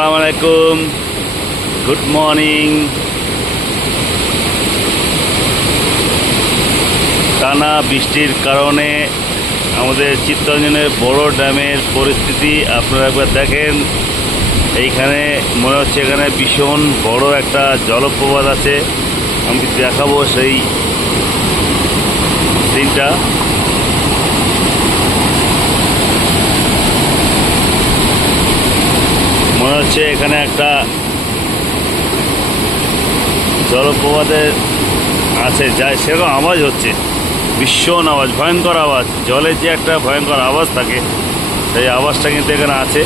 আলাইকুম। Good morning টানা বৃষ্টির কারণে আমাদের চিত্তরঞ্জনের বড় ড্যামের পরিস্থিতি আপনারা একবার দেখেন। এইখানে মনে হচ্ছে এখানে ভীষণ বড় একটা জলপ্রপাত আছে। আমি দেখাবো সেই সিনটা মনে হচ্ছে এখানে একটা জলপ্রপাতের আছে যায় সেরকম আওয়াজ হচ্ছে। ভীষণ আওয়াজ, ভয়ঙ্কর আওয়াজ। জলের যে একটা ভয়ঙ্কর আওয়াজ থাকে, সেই আওয়াজটা কিন্তু এখানে আছে।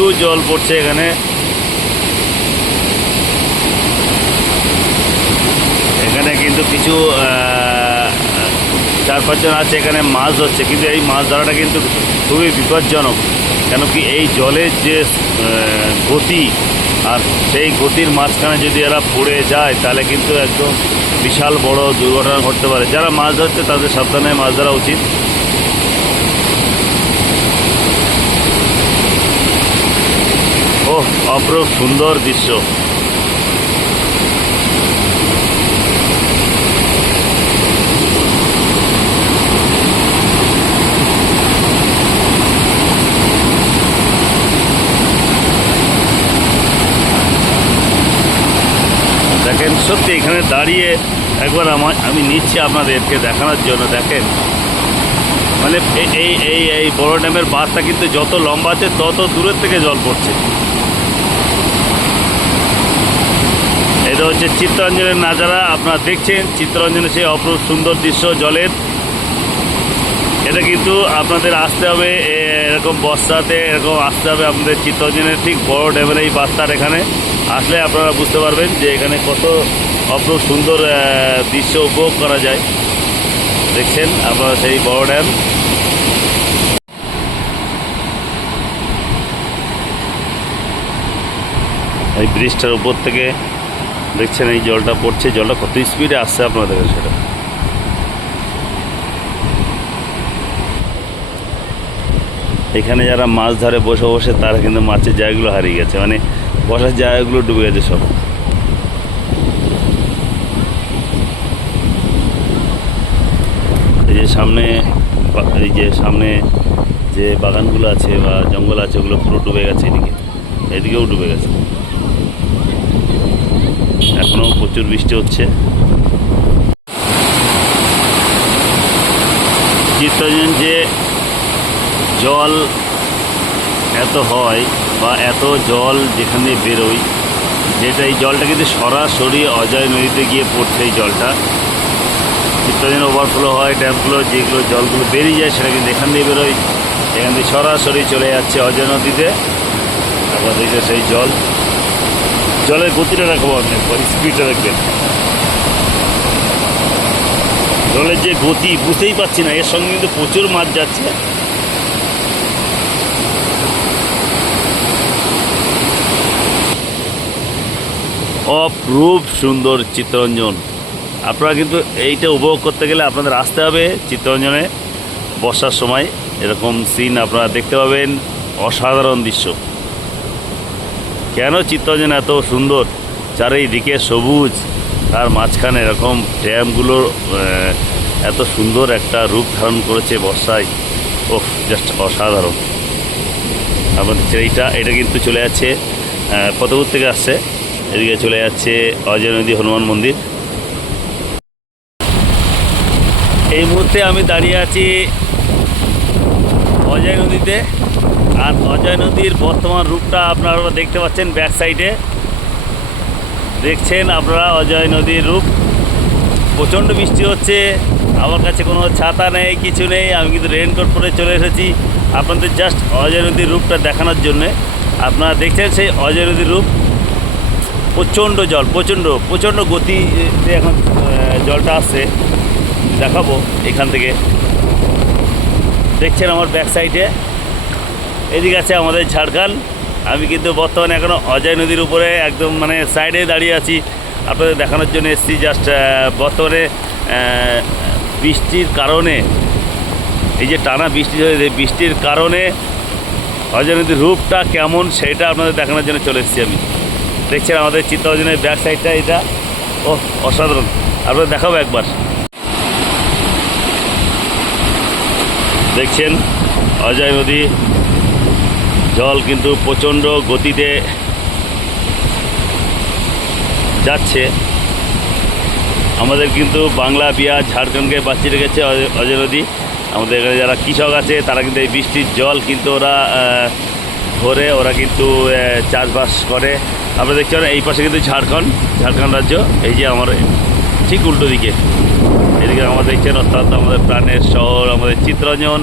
প্রচুর জল পড়ছে এখানে। এখানে কিন্তু কিছু চার পাঁচজন আছে, এখানে মাছ ধরছে। কিন্তু এই মাছ ধরাটা কিন্তু খুবই বিপজ্জনক। কেন কি এই জলের যে গতি, আর সেই গতির মাঝখানে যদি এরা পড়ে যায়, তাহলে কিন্তু একদম বিশাল বড় দুর্ঘটনা ঘটতে পারে। যারা মাছ ধরছে, তাদের সাবধানে মাছ ধরা উচিত। অপরূপ সুন্দর দৃশ্য। দেখেন, সত্যি এখানে দাঁড়িয়ে একবার আমার আমি নিচ্ছি আপনাদেরকে দেখানোর জন্য, দেখেন। মানে এই এই এই বড় ড্যামের বাঁধটা কিন্তু যত লম্বা আছে, তত দূরের থেকে জল পড়ছে। এটা হচ্ছে চিত্তরঞ্জনের নাজারা। আপনারা দেখছেন চিত্তরঞ্জনের সেই অপরূপ সুন্দর দৃশ্য জলের। এটা কিন্তু আপনাদের আসতে হবে এরকম বর্ষাতে এরকম আসতে হবে আপনাদের চিত্তরঞ্জনের ঠিক বড় ড্যামের এই বাস্তার এখানে। আসলে আপনারা বুঝতে পারবেন যে এখানে কত অপরূপ সুন্দর দৃশ্য উপভোগ করা যায়। দেখছেন আপনারা সেই বড় ড্যাম এই ব্রিজটার উপর থেকে দেখছেন এই জলটা পড়ছে জলটা কত স্পিডে আসছে আপনাদের সেটা? এখানে যারা মাছ ধরে বসে বসে, তারা কিন্তু মাছের জায়গাগুলো হারিয়ে গেছে। মানে বসার জায়গাগুলো ডুবে গেছে সব। এই যে সামনে এই যে সামনে যে বাগানগুলো আছে বা জঙ্গল আছে, ওগুলো পুরো ডুবে গেছে এদিকে। এদিকেও ডুবে গেছে। এখনও প্রচুর বৃষ্টি হচ্ছে। চিত্তরঞ্জন যে জল এত হয় বা এত জল যেখান বেরোয়, যেটা এই জলটা কিন্তু সরাসরি অজয় নদীতে গিয়ে পড়ছে এই জলটা। চিত্তরঞ্জন ওভারফ্লো হয়, ড্যামগুলো, যেগুলো জলগুলো বেরিয়ে যায়, সেটা কিন্তু এখান দিয়ে বেরোয়। এখান দিয়ে সরাসরি চলে যাচ্ছে অজয় নদীতে। তারপর দেখছে সেই জল। জলের গতিটা রাখব আপনি স্পিডটা রাখবেন জলের যে গতি, বুঝতেই পারছি না, এর সঙ্গে কিন্তু প্রচুর মাছ যাচ্ছে। অপরূপ সুন্দর চিত্তরঞ্জন। আপনারা কিন্তু এইটা উপভোগ করতে গেলে আপনাদের আসতে হবে চিত্তরঞ্জনে। বর্ষার সময় এরকম সিন আপনারা দেখতে পাবেন। অসাধারণ দৃশ্য। কেন চিত্তরঞ্জন এত সুন্দর? চারিদিকে সবুজ, তার মাঝখানে এরকম ড্যামগুলো এত সুন্দর একটা রূপ ধারণ করেছে বর্ষায়। ওহ জাস্ট অসাধারণ। আমাদের এইটা, এটা কিন্তু চলে যাচ্ছে কত থেকে আসছে। এদিকে চলে যাচ্ছে অজয় নদী, হনুমান মন্দির। এই মুহূর্তে আমি দাঁড়িয়ে আছি অজয় নদীতে। আর অজয় নদীর বর্তমান রূপটা আপনারা দেখতে পাচ্ছেন ব্যাক সাইডে দেখছেন আপনারা অজয় নদীর রূপ। প্রচণ্ড বৃষ্টি হচ্ছে, আমার কাছে কোনো ছাতা নেই, কিছু নেই, আমি কিন্তু রেনকোট পরে চলে এসেছি আপনাদের জাস্ট অজয় নদীর রূপটা দেখানোর জন্যে। আপনারা দেখছেন সেই অজয় নদীর রূপ, প্রচণ্ড জল, প্রচণ্ড প্রচণ্ড গতিতে এখন জলটা আসছে। দেখাবো এখান থেকে। দেখছেন আমার ব্যাক সাইডে এদিকে আছে আমাদের ঝাড়খণ্ড আমি কিন্তু বর্তমানে এখনও অজয় নদীর উপরে একদম মানে সাইডে দাঁড়িয়ে আছি। আপনাদের দেখানোর জন্য এসেছি। জাস্ট বর্তমানে বৃষ্টির কারণে, এই যে টানা বৃষ্টি হয়েছে বৃষ্টির কারণে অজয় নদীর রূপটা কেমন সেটা আপনাদের দেখানোর জন্য চলে এসেছি আমি। দেখছেন আমাদের চিত্তরঞ্জনের ব্যাক সাইডটা এটা। ও অসাধারণ। আপনাদের দেখাবো একবার। দেখছেন, অজয় নদী জল কিন্তু প্রচণ্ড গতিতে যাচ্ছে। আমাদের কিন্তু বাংলা, বিহার, ঝাড়খণ্ডকে বাঁচিয়ে রেখেছে নদী। আমাদের এখানে যারা কৃষক আছে, তারা কিন্তু এই বৃষ্টির জল কিন্তু ওরা ধরে ওরা কিন্তু চাষবাস করে। আমরা দেখছি আমরা এই পাশে কিন্তু ঝাড়খণ্ড ঝাড়খণ্ড রাজ্য। এই যে আমার ঠিক উল্টো দিকে। এদিকে আমাদের দেখছেন, অর্থাৎ আমাদের প্রাণের শহর, আমাদের চিত্রঞ্জন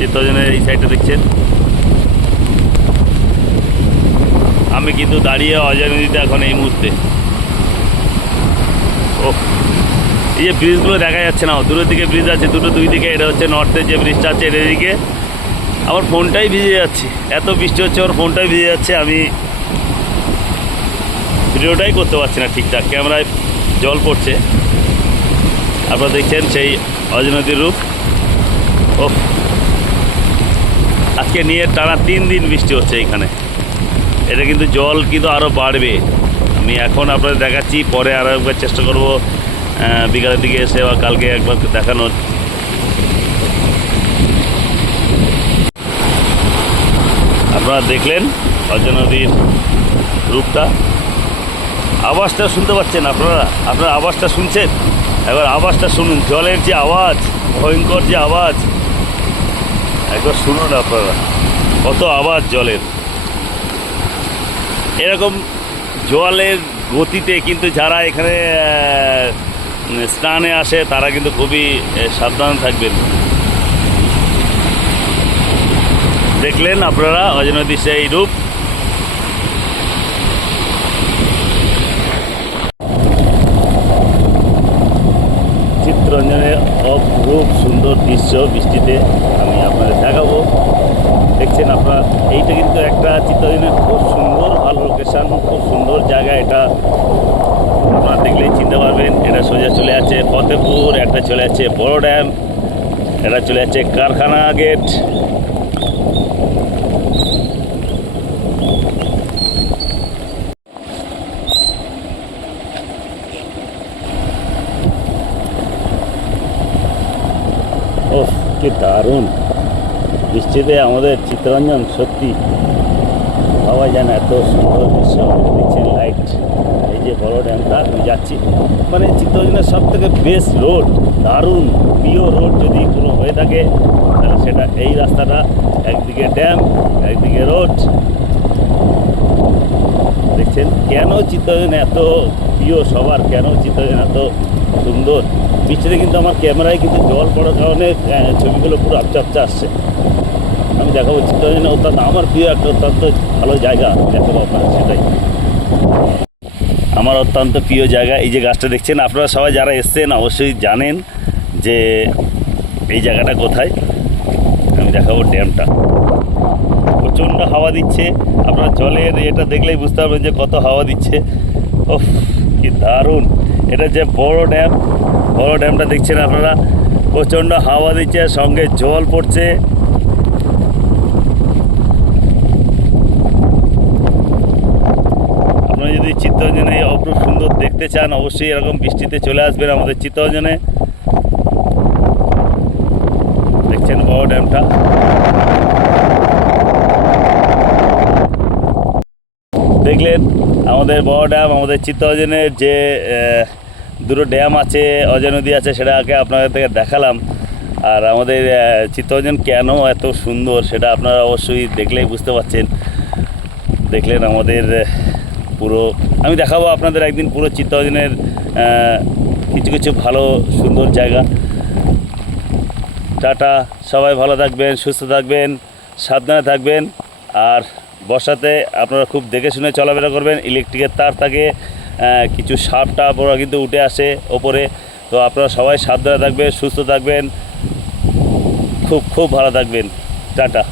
চিত্রজনের এই সাইডটা দেখছেন। আমি কিন্তু দাঁড়িয়ে অজয় নদীতে এখন এই মুহূর্তে। ও এই যে ব্রিজগুলো দেখা যাচ্ছে না, দূরের দিকে ব্রিজ আছে, দুটো দুই দিকে, এটা হচ্ছে নর্থের যে ব্রিজটা আছে এর দিকে আমার ফোনটাই ভিজে যাচ্ছে, এত বৃষ্টি হচ্ছে আমার ফোনটাই ভিজে যাচ্ছে, আমি ভিডিওটাই করতে পারছি না ঠিকঠাক, ক্যামেরায় জল পড়ছে। আপনারা দেখছেন সেই অজয় নদীর রূপ। ও আজকে নিয়ে টানা তিন দিন বৃষ্টি হচ্ছে এখানে। এটা কিন্তু জল কিন্তু আরও বাড়বে। আমি এখন আপনাদের দেখাচ্ছি, পরে আরও একবার চেষ্টা করব বিকালের দিকে এসে বা কালকে একবার দেখানোর। আপনারা দেখলেন অজয় নদীর রূপটা। আওয়াজটা শুনতে পাচ্ছেন আপনারা? আপনারা আওয়াজটা শুনছেন? এবার আওয়াজটা শুনুন, জলের যে আওয়াজ, ভয়ঙ্কর যে আওয়াজ। একবার শুনুন আপনারা, কত আওয়াজ জলের। এরকম জলের গতিতে কিন্তু যারা এখানে স্নানে আসে, তারা কিন্তু খুবই সাবধান থাকবেন। দেখলেন আপনারা অজয় নদীর সেই রূপ। চিত্তরঞ্জনের অপরূপ সুন্দর দৃশ্য বৃষ্টিতে আমি আপনাদের দেখাবো দেখছেন আপনারা এইটা কিন্তু একটা চিত্তরঞ্জনের খুব সুন্দর ভালো লোকেশান খুব সুন্দর জায়গা এটা আপনারা দেখলেই চিনতে পারবেন এটা সোজা চলে যাচ্ছে ফতেপুর একটা চলে যাচ্ছে বড় ড্যাম, এটা চলে যাচ্ছে কারখানা গেট। ও কি দারুণ। বৃষ্টিতে আমাদের চিত্তরঞ্জন সত্যি ভাবা যায় এত সুন্দর দৃশ্য, দেখছেন লাইট এই যে বড় ড্যামটা আমি যাচ্ছি। মানে চিত্তরঞ্জনের সব থেকে বেস্ট রোড দারুণ প্রিয় রোড যদি কোনো হয়ে থাকে, তাহলে সেটা এই রাস্তাটা, একদিকে ড্যাম একদিকে রোড দেখছেন কেন চিত্তরঞ্জন এত প্রিয় সবার, কেন চিত্তরঞ্জন এত সুন্দর? বৃষ্টিতে কিন্তু আমার ক্যামেরায় কিন্তু জল পড়ার কারণে ছবিগুলো পুরো আপচা আপচা আসছে। আমি দেখাবো চিত্তরঞ্জন অত্যন্ত আমার প্রিয় একটা অত্যন্ত ভালো জায়গা দেখাবো আপনারা সেটাই। আমার অত্যন্ত প্রিয় জায়গা, এই যে গাছটা দেখছেন, আপনারা সবাই যারা এসছেন অবশ্যই জানেন যে এই জায়গাটা কোথায়। আমি দেখাবো ড্যামটা। প্রচণ্ড হাওয়া দিচ্ছে, আপনারা জলের এটা দেখলেই বুঝতে পারবেন যে কত হাওয়া দিচ্ছে। ও কি দারুণ! এটা যে বড় ড্যাম, বড় ড্যামটা দেখছেন আপনারা, প্রচণ্ড হাওয়া দিচ্ছে, সঙ্গে জল পড়ছে আপনারা যদি চিত্তরঞ্জনে অপরূপ সুন্দর দেখতে চান, অবশ্যই এরকম বৃষ্টিতে চলে আসবেন আমাদের চিত্তরঞ্জনে। দেখছেন বড় ড্যামটা। দেখলেন আমাদের বড় ড্যাম, আমাদের চিত্তরঞ্জনের যে দুটো ড্যাম আছে, অজয় নদী আছে, সেটাকে আপনাদের থেকে দেখালাম। আর আমাদের চিত্তরঞ্জন কেন এত সুন্দর, সেটা আপনারা অবশ্যই দেখলেই বুঝতে পারছেন। দেখলেন আমাদের পুরো, আমি দেখাবো আপনাদের একদিন পুরো চিত্তরঞ্জনের কিছু কিছু ভালো, সুন্দর জায়গা। টাটা, সবাই ভালো থাকবেন, সুস্থ থাকবেন, সাবধানে থাকবেন। আর বর্ষাতে আপনারা খুব দেখে শুনে চলাফেরা করবেন, ইলেকট্রিকের তার থাকে কিছু সাপ টাপ ওরা কিন্তু উঠে আসে ওপরে। তো আপনারা সবাই সাবধানে থাকবেন, সুস্থ থাকবেন। খুব খুব ভালো থাকবেন। টাটা।